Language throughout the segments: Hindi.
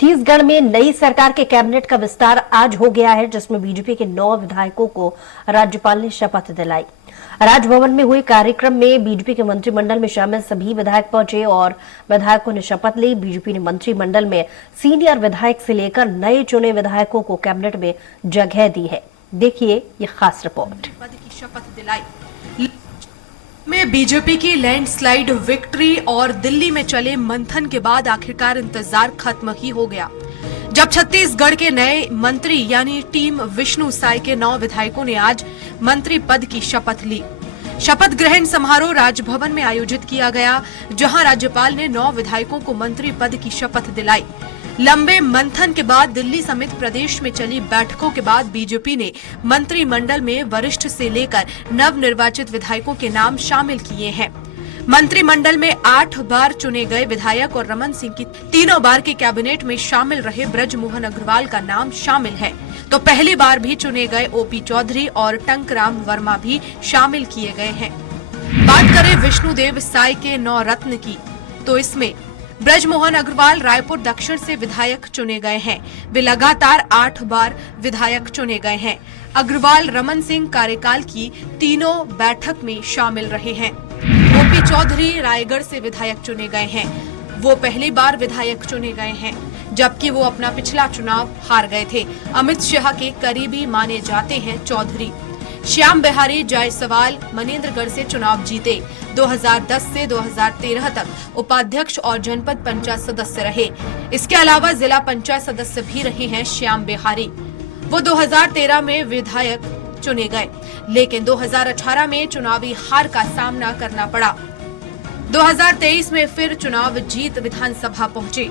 छत्तीसगढ़ में नई सरकार के कैबिनेट का विस्तार आज हो गया है, जिसमें बीजेपी के 9 विधायकों को राज्यपाल ने शपथ दिलाई। राजभवन में हुए कार्यक्रम में बीजेपी के मंत्रिमंडल में शामिल सभी विधायक पहुंचे और विधायकों ने शपथ ली। बीजेपी ने मंत्रिमंडल में सीनियर विधायक से लेकर नए चुने विधायकों को कैबिनेट में जगह दी है। देखिए ये खास रिपोर्ट। पद की शपथ दिलाई में बीजेपी की लैंडस्लाइड विक्ट्री और दिल्ली में चले मंथन के बाद आखिरकार इंतजार खत्म ही हो गया, जब छत्तीसगढ़ के नए मंत्री यानी टीम विष्णु साय के 9 विधायकों ने आज मंत्री पद की शपथ ली। शपथ ग्रहण समारोह राजभवन में आयोजित किया गया, जहां राज्यपाल ने 9 विधायकों को मंत्री पद की शपथ दिलाई। लंबे मंथन के बाद दिल्ली समेत प्रदेश में चली बैठकों के बाद बीजेपी ने मंत्रिमंडल में वरिष्ठ से लेकर नवनिर्वाचित विधायकों के नाम शामिल किए हैं। मंत्रिमंडल में 8 बार चुने गए विधायक और रमन सिंह की 3 बार के कैबिनेट में शामिल रहे बृजमोहन अग्रवाल का नाम शामिल है, तो पहली बार भी चुने गए ओपी चौधरी और टंकराम वर्मा भी शामिल किए गए हैं। बात करें विष्णुदेव साय के 9 रत्न की, तो इसमें बृजमोहन अग्रवाल रायपुर दक्षिण से विधायक चुने गए हैं। वे लगातार 8 बार विधायक चुने गए हैं। अग्रवाल रमन सिंह कार्यकाल की 3 बैठक में शामिल रहे हैं। ओपी चौधरी रायगढ़ से विधायक चुने गए हैं। वो पहली बार विधायक चुने गए हैं, जबकि वो अपना पिछला चुनाव हार गए थे। अमित शाह के करीबी माने जाते हैं चौधरी। श्याम बिहारी जायसवाल मनेन्द्रगढ़ से चुनाव जीते। 2010 से 2013 तक उपाध्यक्ष और जनपद पंचायत सदस्य रहे। इसके अलावा जिला पंचायत सदस्य भी रहे हैं श्याम बिहारी। वो 2013 में विधायक चुने गए, लेकिन 2018 में चुनावी हार का सामना करना पड़ा। 2023 में फिर चुनाव जीत विधानसभा पहुंचे।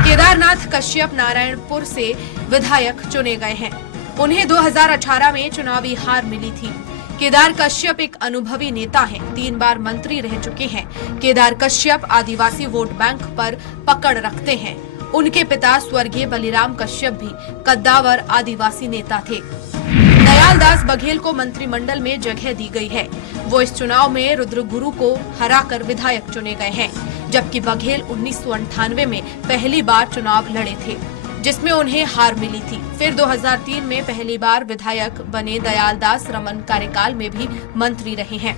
केदारनाथ कश्यप नारायणपुर से विधायक चुने गए हैं। उन्हें 2018 में चुनावी हार मिली थी। केदार कश्यप एक अनुभवी नेता हैं, 3 बार मंत्री रह चुके हैं। केदार कश्यप आदिवासी वोट बैंक पर पकड़ रखते हैं। उनके पिता स्वर्गीय बलिराम कश्यप भी कद्दावर आदिवासी नेता थे। दयालदास बघेल को मंत्रिमंडल में जगह दी गई है। वो इस चुनाव में रुद्रगुरु को हराकर विधायक चुने गए हैं, जबकि बघेल 1998 में पहली बार चुनाव लड़े थे, जिसमें उन्हें हार मिली थी। फिर 2003 में पहली बार विधायक बने दयालदास रमन कार्यकाल में भी मंत्री रहे हैं।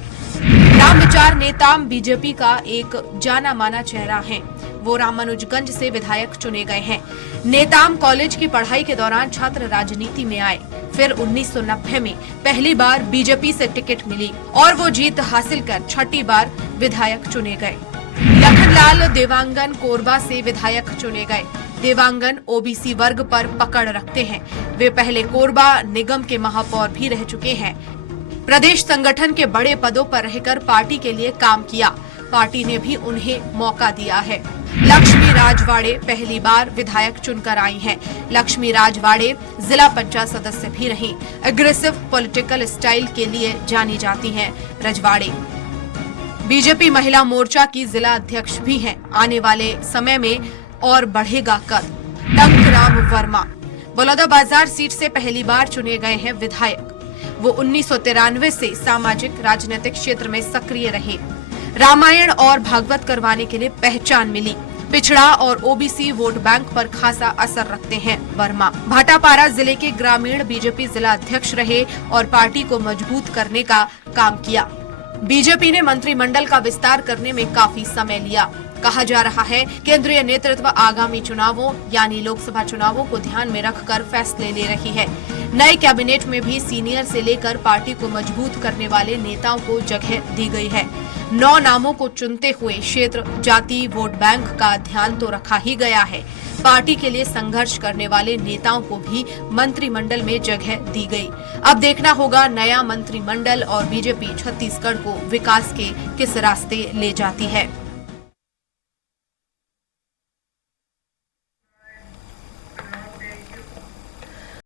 राम विचार नेताम बीजेपी का एक जाना माना चेहरा हैं। वो रामानुजगंज से विधायक चुने गए हैं। नेताम कॉलेज की पढ़ाई के दौरान छात्र राजनीति में आए। फिर 1990 में पहली बार बीजेपी से टिकट मिली और वो जीत हासिल कर 6ठी बार विधायक चुने गए। लखनलाल देवांगन कोरबा से विधायक चुने गए। देवांगन ओबीसी वर्ग पर पकड़ रखते हैं। वे पहले कोरबा निगम के महापौर भी रह चुके हैं। प्रदेश संगठन के बड़े पदों पर रहकर पार्टी के लिए काम किया। पार्टी ने भी उन्हें मौका दिया है। लक्ष्मी राजवाड़े पहली बार विधायक चुनकर आई हैं। लक्ष्मी राजवाड़े जिला पंचायत सदस्य भी रहीं। एग्रेसिव पॉलिटिकल स्टाइल के लिए जानी जाती हैं रजवाड़े। बीजेपी महिला मोर्चा की जिला अध्यक्ष भी हैं। आने वाले समय में और बढ़ेगा कद। टंकराम वर्मा बलौदाबाजार सीट से पहली बार चुने गए हैं विधायक। वो 1993 से सामाजिक राजनीतिक क्षेत्र में सक्रिय रहे। रामायण और भागवत करवाने के लिए पहचान मिली। पिछड़ा और ओबीसी वोट बैंक पर खासा असर रखते हैं वर्मा। भाटापारा जिले के ग्रामीण बीजेपी जिला अध्यक्ष रहे और पार्टी को मजबूत करने का काम किया। बीजेपी ने मंत्रिमंडल का विस्तार करने में काफी समय लिया। कहा जा रहा है केंद्रीय नेतृत्व आगामी चुनावों यानी लोकसभा चुनावों को ध्यान में रखकर फैसले ले रही है। नए कैबिनेट में भी सीनियर से लेकर पार्टी को मजबूत करने वाले नेताओं को जगह दी गई है। 9 नामों को चुनते हुए क्षेत्र जाति वोट बैंक का ध्यान तो रखा ही गया है। पार्टी के लिए संघर्ष करने वाले नेताओं को भी मंत्रिमंडल में जगह दी गई। अब देखना होगा नया मंत्रिमंडल और बीजेपी छत्तीसगढ़ को विकास के किस रास्ते ले जाती है।